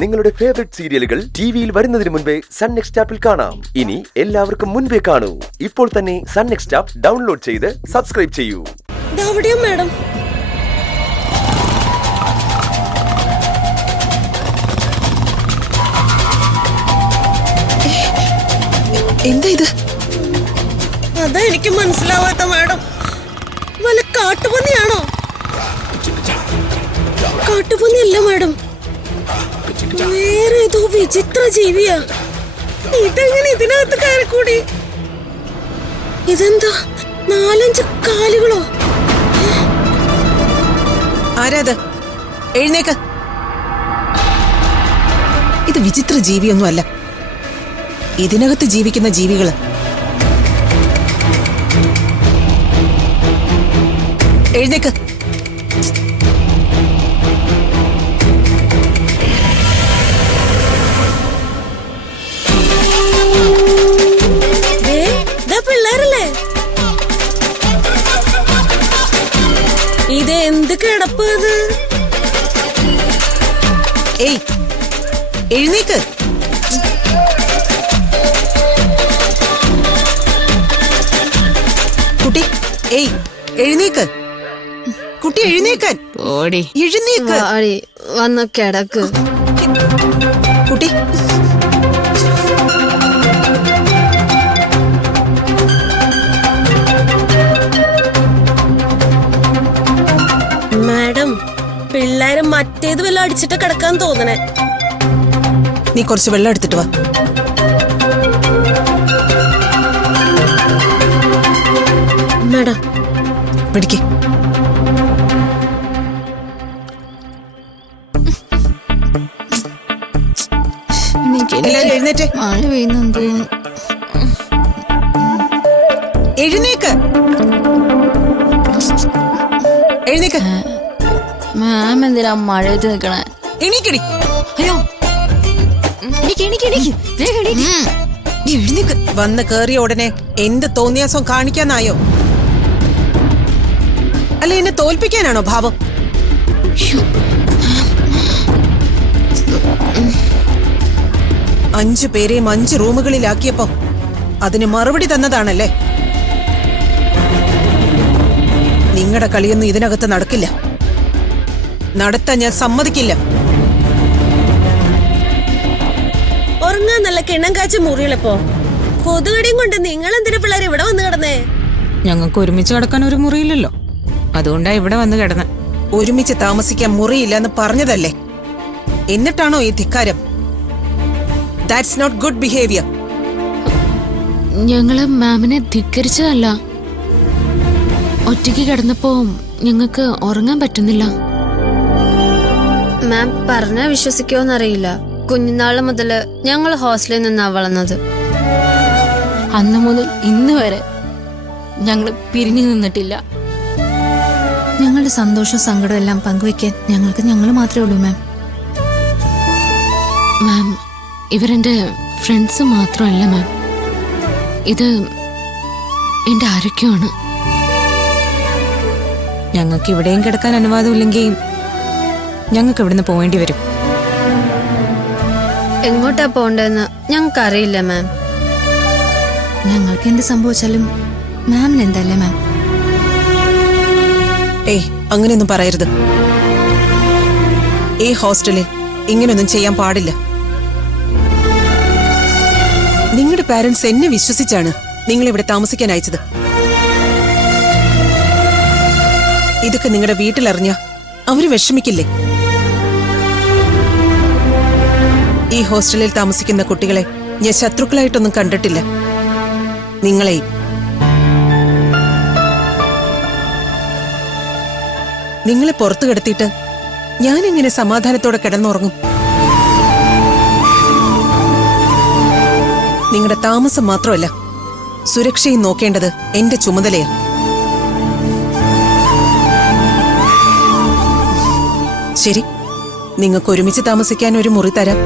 നിങ്ങളുടെ ഫേവറേറ്റ് സീരിയലുകൾ ടിവിയിൽ വരുന്നതിന് മുൻപേ സൺ നെക്സ്റ്റ് ആപ്പിൽ കാണാം. ഇനി എല്ലാവർക്കും മുൻപേ കാണൂ. ഇപ്പോൾ തന്നെ സൺ നെക്സ്റ്റ് ആപ്പ് ഡൗൺലോഡ് ചെയ്ത് സബ്സ്ക്രൈബ് ചെയ്യൂ. മാഡം എന്താ ഇത്? അതാ എനിക്ക് മനസ്സിലാവാത്ത മാഡം. വല്ല കാട്ടുപന്നിയാണോ? കാട്ടുപന്നിയല്ല മാഡം, വേറെ ഏതോ വിചിത്ര ജീവിയാ. ഇതെങ്ങനെ ഇതിനകത്ത് കയറിക്കൂടി? ഇതെന്താ 4-5 കാലുകളോ? ആരാത്? എഴുന്നേക്ക്. ഇത് വിചിത്ര ജീവിയൊന്നുമല്ല, ഇതിനകത്ത് ജീവിക്കുന്ന ജീവികള്. എഴുന്നേക്ക്. പിള്ളേരല്ലേ? ഇത് എന്ത് കിടപ്പ് ഇത്? ഏയ് എഴുന്നേക്ക്. കുട്ടി, ഏയ് എഴുന്നേക്ക്. കുട്ടി എഴുന്നേക്കാൻ. എഴുന്നേക്ക്. വന്ന് കിടക്ക്. കുട്ടി മാഡം, പിള്ളേരെ മറ്റേത് വല്ല അടിച്ചിട്ട് കിടക്കാൻ തോന്നണേ. നീ കുറച്ച് വെള്ളം എടുത്തിട്ട് വാ. മാഡം പിടിക്ക്. എല്ലാരും എഴുന്നേറ്റ്. മഴ പെയ്യുന്നു. എഴുന്നേക്ക്. എഴുന്നേക്ക്. മാം എന്തിനാ മഴയത്ത് നിക്കണേ? എണീക്കടി. അയ്യോ, എഴുന്നേക്ക്. വന്ന് കേറിയ ഉടനെ എന്ത് തോന്നിയാസം കാണിക്കാനായോ? അല്ല, എന്നെ തോൽപ്പിക്കാനാണോ ഭാവം? 5 പേരെയും 5 റൂമുകളിലാക്കിയപ്പോ അതിന് മറുപടി തന്നതാണല്ലേ? നിങ്ങളുടെ കളിയൊന്നും ഇതിനകത്ത് നടക്കില്ല. നടത്താൻ ഞാൻ സമ്മതിക്കില്ല. ഉറങ്ങാൻ നല്ല കിണ്ണം കാച്ച മുറിയിലപ്പോ കൊതുകടിയും കൊണ്ട് നിങ്ങൾ എന്തിനാ പിള്ളേർ ഇവിടെ വന്ന് കിടന്നേ? ഞങ്ങൾക്ക് ഒരുമിച്ച് കിടക്കാൻ ഒരു മുറിയില്ലല്ലോ, അതുകൊണ്ടാ ഇവിടെ വന്ന് കിടന്ന്. ഒരുമിച്ച് താമസിക്കാൻ മുറിയില്ലെന്ന് പറഞ്ഞതല്ലേ, എന്നിട്ടാണോ ഈ ധിക്കാരം? That's not good behaviour. ഞങ്ങള് മാമിനെ ധിക്കരിച്ചതല്ല. ഒറ്റയ്ക്ക് കിടന്നപ്പോ ഞങ്ങൾക്ക് ഉറങ്ങാൻ പറ്റുന്നില്ല. മാം പറഞ്ഞാ വിശ്വസിക്കുമോന്നറിയില്ല. കുഞ്ഞുനാള് മുതല് ഞങ്ങൾ ഹോസ്റ്റലിൽ നിന്നാ വളർന്നത്. അന്ന് മുതൽ ഇന്ന് വരെ ഞങ്ങൾ പിരിഞ്ഞു നിന്നിട്ടില്ല. ഞങ്ങളുടെ സന്തോഷവും സങ്കടവും എല്ലാം പങ്കുവയ്ക്കാൻ ഞങ്ങൾക്ക് ഞങ്ങൾ മാത്രമേ ഉള്ളൂ മാം. മാം, ഇവരെന്റെ ഫ്രണ്ട്സ് മാത്രമല്ല മാം, ഇത് എന്റെ ആരോഗ്യമാണ്. ഞങ്ങൾക്ക് ഇവിടെയും കിടക്കാൻ അനുവാദമില്ലെങ്കിൽ ഞങ്ങൾക്ക് ഇവിടുന്ന് പോവേണ്ടി വരും. എങ്ങോട്ടാ പോണ്ടെന്ന് ഞങ്ങൾക്ക് അറിയില്ല മാം. ഞങ്ങൾക്ക് എന്ത് സംഭവിച്ചാലും മാമിന് എന്തല്ലേ മാം? ഏയ്, അങ്ങനെയൊന്നും പറയരുത്. ഈ ഹോസ്റ്റലിൽ ഇങ്ങനെയൊന്നും ചെയ്യാൻ പാടില്ല. നിങ്ങളുടെ പാരന്റ്സ് എന്നെ വിശ്വസിച്ചാണ് നിങ്ങൾ ഇവിടെ താമസിക്കാൻ അയച്ചത്. ഇതൊക്കെ നിങ്ങളുടെ വീട്ടിലറിഞ്ഞ അവര് വിഷമിക്കില്ലേ? ഈ ഹോസ്റ്റലിൽ താമസിക്കുന്ന കുട്ടികളെ ഞാൻ ശത്രുക്കളായിട്ടൊന്നും കണ്ടിട്ടില്ല. നിങ്ങളെ നിങ്ങളെ പുറത്തു കിടത്തിയിട്ട് ഞാൻ എങ്ങനെ സമാധാനത്തോടെ കിടന്നുറങ്ങും? നിങ്ങളുടെ താമസം മാത്രമല്ല, സുരക്ഷയും നോക്കേണ്ടത് എന്റെ ചുമതലയാണ്. ശരി, നിങ്ങൾക്ക് ഒരുമിച്ച് താമസിക്കാൻ ഒരു മുറി തരാം.